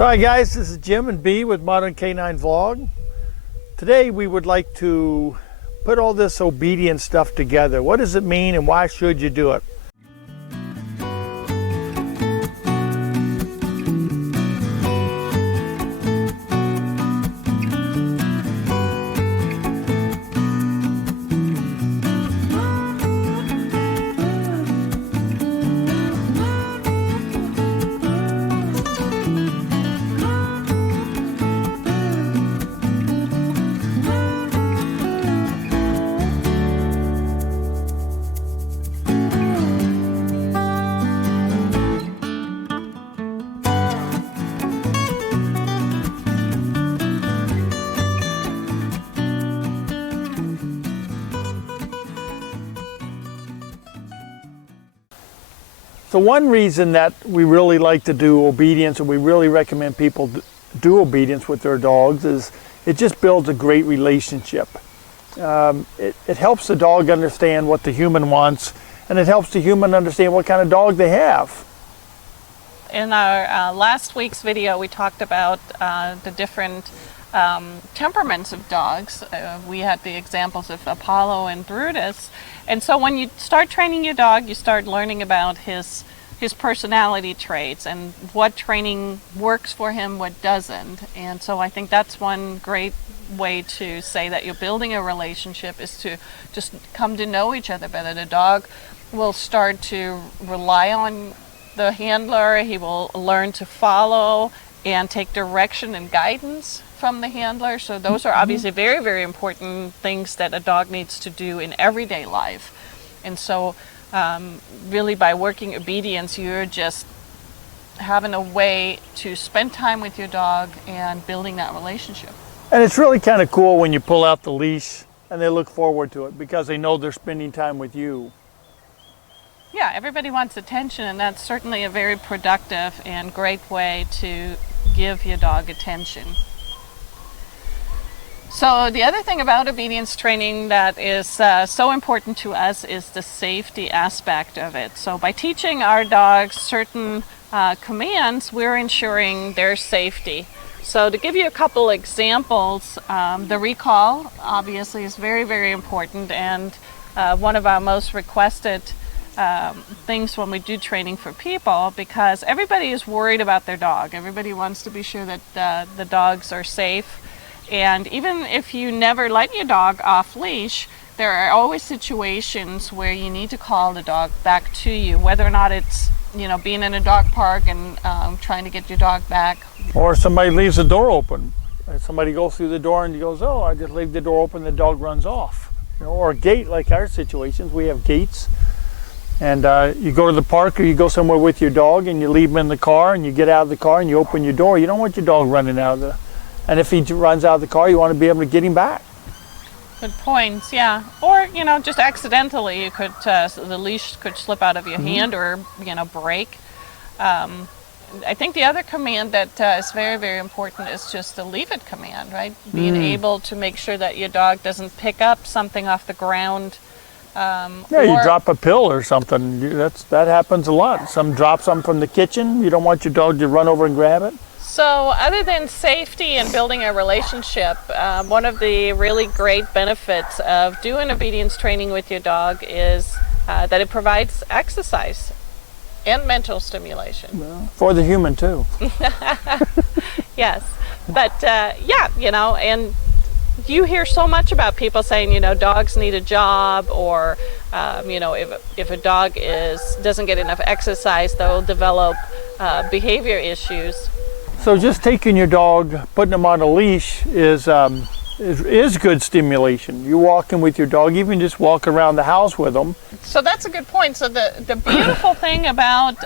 So hi guys, this is Jim and B with Modern Canine Vlog. Today we would like to put all this obedience stuff together. What does it mean and why should you do it? So one reason that we really like to do obedience, and we really recommend people do obedience with their dogs, is it just builds a great relationship. It helps the dog understand what the human wants, and it helps the human understand what kind of dog they have. In our last week's video, we talked about the different temperaments of dogs. We had the examples of Apollo and Brutus. And so when you start training your dog, you start learning about his personality traits and what training works for him, what doesn't. And so I think that's one great way to say that you're building a relationship, is to just come to know each other better. The dog will start to rely on the handler. He will learn to follow and take direction and guidance from the handler. So those are obviously very, very important things that a dog needs to do in everyday life. And so really by working obedience, you're just having a way to spend time with your dog and building that relationship. And it's really kind of cool when you pull out the leash and they look forward to it because they know they're spending time with you. Yeah, everybody wants attention, and that's certainly a very productive and great way to give your dog attention. So the other thing about obedience training that is so important to us is the safety aspect of it. So by teaching our dogs certain commands, we're ensuring their safety. So to give you a couple examples, the recall obviously is very, very important, and one of our most requested things when we do training for people, because everybody is worried about their dog. Everybody wants to be sure that the dogs are safe. And even if you never let your dog off leash, there are always situations where you need to call the dog back to you, whether or not it's, being in a dog park and trying to get your dog back. Or somebody leaves the door open. Somebody goes through the door and he goes, oh, I just leave the door open, the dog runs off. Or a gate, like our situations, we have gates. And you go to the park or you go somewhere with your dog and you leave him in the car and you get out of the car and you open your door. You don't want your dog running out of the... And if he runs out of the car, you want to be able to get him back. Good points, yeah. Or, just accidentally, you could, the leash could slip out of your hand or, break. I think the other command that is very, very important is just the leave it command, right? Being able to make sure that your dog doesn't pick up something off the ground. You drop a pill or something. That happens a lot. Some drop something from the kitchen. You don't want your dog to run over and grab it. So other than safety and building a relationship, one of the really great benefits of doing obedience training with your dog is that it provides exercise and mental stimulation. Well, for the human too. Yes, but and you hear so much about people saying, dogs need a job, or if a dog doesn't get enough exercise, they'll develop behavior issues. So just taking your dog, putting him on a leash is good stimulation. You're walking with your dog, even just walk around the house with them. So that's a good point. So the beautiful thing about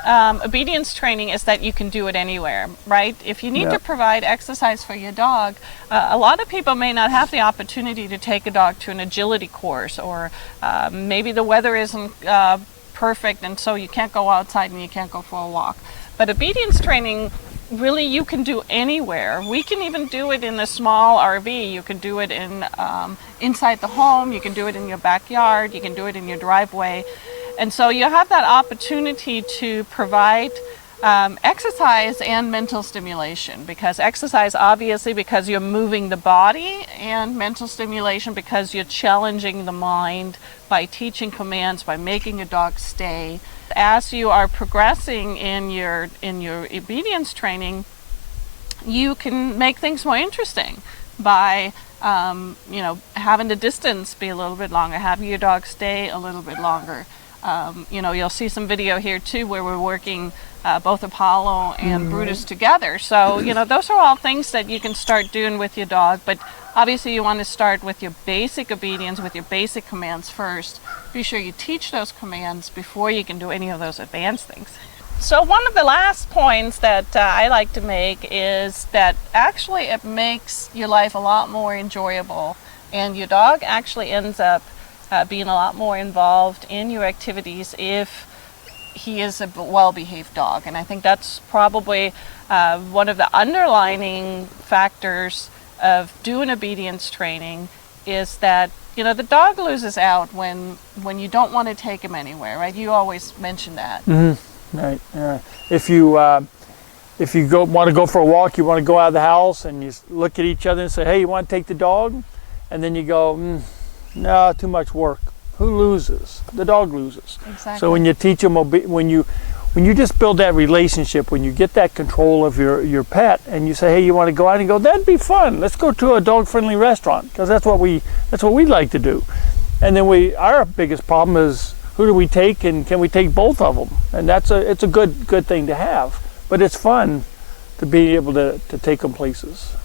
obedience training is that you can do it anywhere, right? If you need to provide exercise for your dog, a lot of people may not have the opportunity to take a dog to an agility course, or maybe the weather isn't perfect and so you can't go outside and you can't go for a walk. But obedience training, really, you can do anywhere. We can even do it in a small RV. You can do it in inside the home. You can do it in your backyard. You can do it in your driveway. And so you have that opportunity to provide exercise and mental stimulation, because exercise obviously because you're moving the body, and mental stimulation because you're challenging the mind by teaching commands, by making a dog stay. As you are progressing in your obedience training, you can make things more interesting by having the distance be a little bit longer, having your dog stay a little bit longer. You'll see some video here too where we're working both Apollo and Brutus together. So, those are all things that you can start doing with your dog, but obviously you want to start with your basic obedience, with your basic commands first. Be sure you teach those commands before you can do any of those advanced things. So one of the last points that I like to make is that actually it makes your life a lot more enjoyable, and your dog actually ends up being a lot more involved in your activities if he is a well-behaved dog. And I think that's probably one of the underlining factors of doing obedience training, is that the dog loses out when you don't want to take him anywhere, right? You always mention that. Mm-hmm. Right. If you want to go for a walk, you want to go out of the house, and you look at each other and say, "Hey, you want to take the dog?" And then you go, "No, too much work." Who loses? The dog loses. Exactly. So when you teach them, when you just build that relationship, when you get that control of your pet, and you say, "Hey, you want to go out?" and go, "That'd be fun. Let's go to a dog-friendly restaurant," because that's what we like to do. And then our biggest problem is, who do we take, and can we take both of them? And it's a good thing to have, but it's fun to be able to take them places.